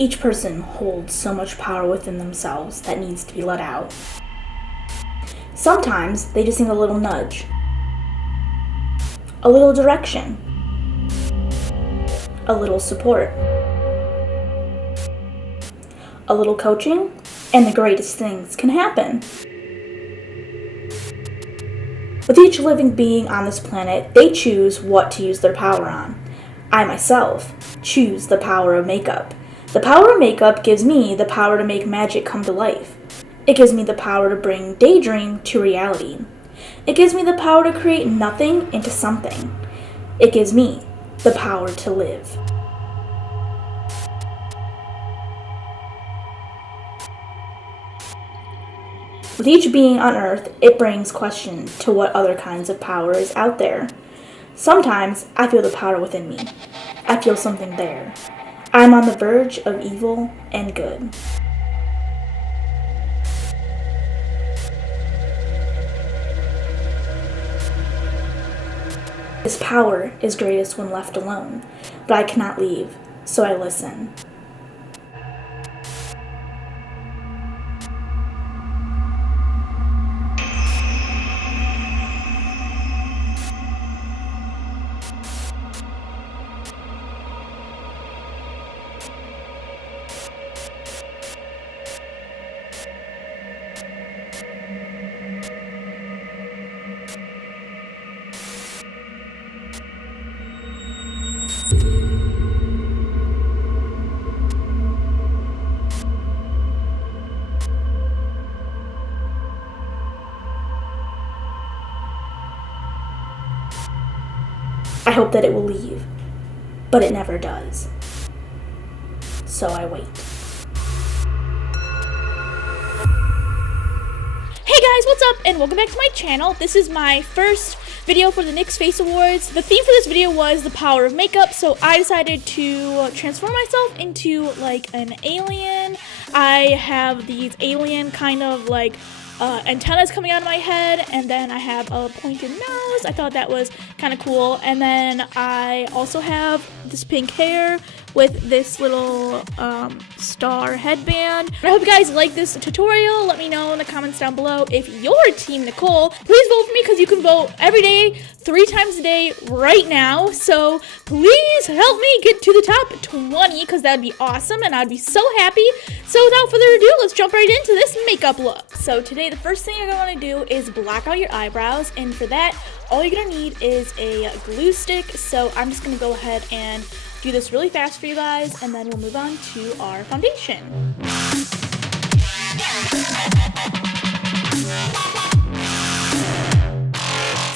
Each person holds so much power within themselves that needs to be let out. Sometimes they just need a little nudge, a little direction, a little support, a little coaching, and the greatest things can happen. With each living being on this planet, they choose what to use their power on. I myself choose the power of makeup. The power of makeup gives me the power to make magic come to life. It gives me the power to bring daydream to reality. It gives me the power to create nothing into something. It gives me the power to live. With each being on Earth, it brings question to what other kinds of power is out there. Sometimes I feel the power within me. I feel something there. I'm on the verge of evil and good. This power is greatest when left alone, but I cannot leave, so I listen. I hope that it will leave, but it never does. So I wait. Hey guys, what's up and welcome back to my channel. This is my first video for the Nyx Face Awards. The theme for this video was the power of makeup, so I decided to transform myself into like an alien. I have these alien kind of like antennas coming out of my head, and then I have a pointed nose. I thought that was kind of cool. And then I also have this pink hair with this little star headband. I hope you guys like this tutorial. Let me know in the comments down below if you're Team Nicole. Please vote for me because you can vote every day, 3 times a day right now. So please help me get to the top 20 because that would be awesome and I'd be so happy. So without further ado, let's jump right into this makeup look. So today the first thing you're going to do is black out your eyebrows, and for that all you're going to need is a glue stick. So I'm just going to go ahead and do this really fast for you guys, and then we'll move on to our foundation.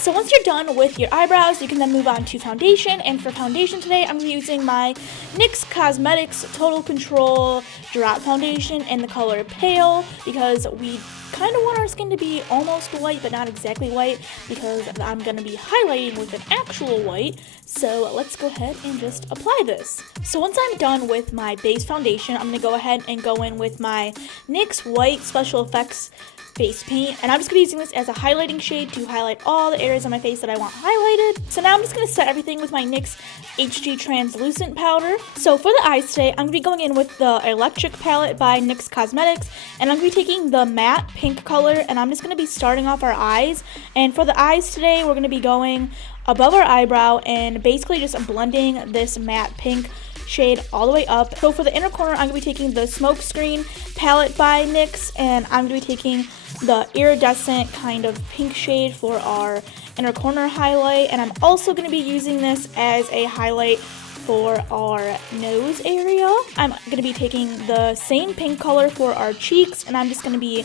So once you're done with your eyebrows, you can then move on to foundation. And for foundation today, I'm going to be using my NYX Cosmetics Total Control Drop Foundation in the color Pale, because we kind of want our skin to be almost white, but not exactly white, because I'm going to be highlighting with an actual white. So let's go ahead and just apply this. So once I'm done with my base foundation, I'm going to go ahead and go in with my NYX White Special Effects face paint, and I'm just going to be using this as a highlighting shade to highlight all the areas on my face that I want highlighted. So now I'm just going to set everything with my NYX HG Translucent Powder. So for the eyes today, I'm going to be going in with the Electric palette by NYX Cosmetics, and I'm going to be taking the matte pink color, and I'm just going to be starting off our eyes. And for the eyes today, we're going to be going above our eyebrow and basically just blending this matte pink shade all the way up. So for the inner corner, I'm going to be taking the Smoke Screen palette by NYX, and I'm going to be taking the Iridescent kind of pink shade for our inner corner highlight, and I'm also going to be using this as a highlight for our nose area. I'm going to be taking the same pink color for our cheeks, and I'm just going to be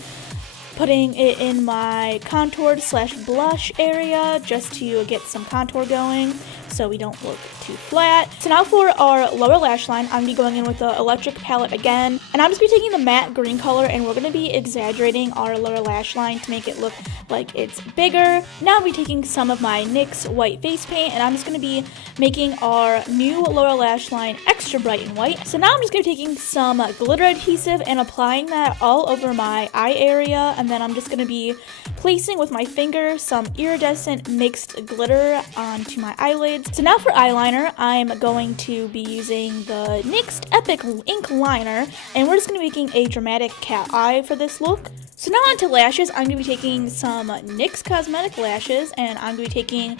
putting it in my contoured / blush area just to get some contour going so we don't look too flat. So now for our lower lash line, I'm going to be going in with the Electric palette again, and I'm just going to be taking the matte green color, and we're going to be exaggerating our lower lash line to make it look like it's bigger. Now I'll be taking some of my NYX white face paint, and I'm just going to be making our new lower lash line extra bright and white. So now I'm just going to be taking some glitter adhesive and applying that all over my eye area, and then I'm just going to be placing with my finger some iridescent mixed glitter onto my eyelids So now for eyeliner, I'm going to be using the NYX Epic Ink Liner, and we're just going to be making a dramatic cat eye for this look. So now on to lashes. I'm going to be taking some NYX Cosmetic lashes, and I'm going to be taking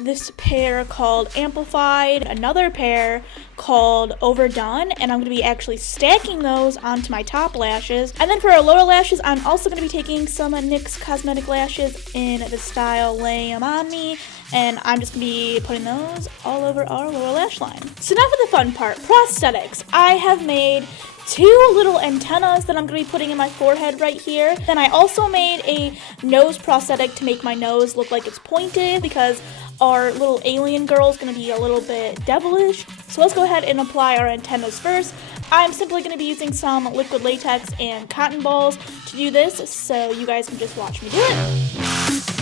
this pair called Amplified, another pair called Overdone, and I'm going to be actually stacking those onto my top lashes. And then for our lower lashes, I'm also going to be taking some NYX Cosmetic lashes in the style Lay 'Em On Me, and I'm just going to be putting those all over our lower lash line. So now for the fun part, prosthetics. I have made 2 little antennas that I'm going to be putting in my forehead right here. Then I also made a nose prosthetic to make my nose look like it's pointed, because our little alien girl is going to be a little bit devilish. So let's go ahead and apply our antennas first. I'm simply going to be using some liquid latex and cotton balls to do this, so you guys can just watch me do it.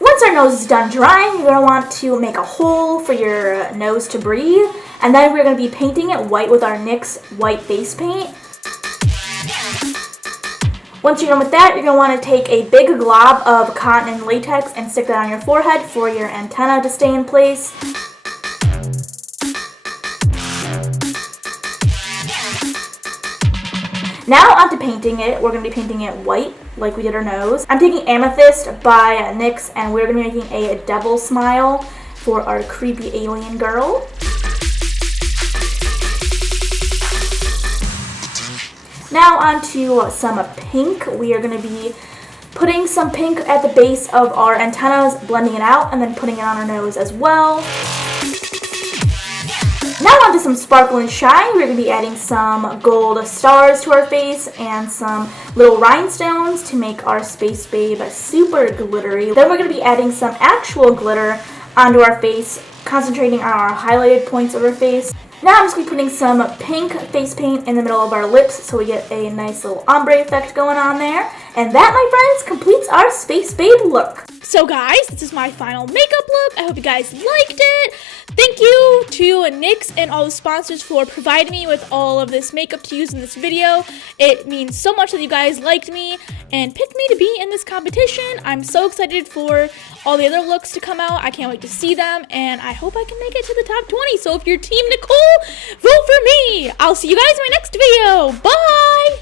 Once our nose is done drying, you're going to want to make a hole for your nose to breathe, and then we're going to be painting it white with our NYX white face paint. Once you're done with that, you're going to want to take a big glob of cotton and latex and stick that on your forehead for your antenna to stay in place. Now onto painting it. We're going to be painting it white like we did our nose. I'm taking Amethyst by NYX, and we're going to be making a devil smile for our creepy alien girl. Now onto some pink. We are going to be putting some pink at the base of our antennas, blending it out, and then putting it on our nose as well. Now onto some sparkle and shine. We're going to be adding some gold stars to our face and some little rhinestones to make our Space Babe super glittery. Then we're going to be adding some actual glitter onto our face, concentrating on our highlighted points of our face. Now I'm just going to be putting some pink face paint in the middle of our lips so we get a nice little ombre effect going on there. And that, my friends, completes our Space Babe look. So guys, this is my final makeup look. I hope you guys liked it. Thank you to NYX and all the sponsors for providing me with all of this makeup to use in this video. It means so much that you guys liked me and picked me to be in this competition. I'm so excited for all the other looks to come out. I can't wait to see them, and I hope I can make it to the top 20. So if you're Team Nicole, vote for me. I'll see you guys in my next video. Bye!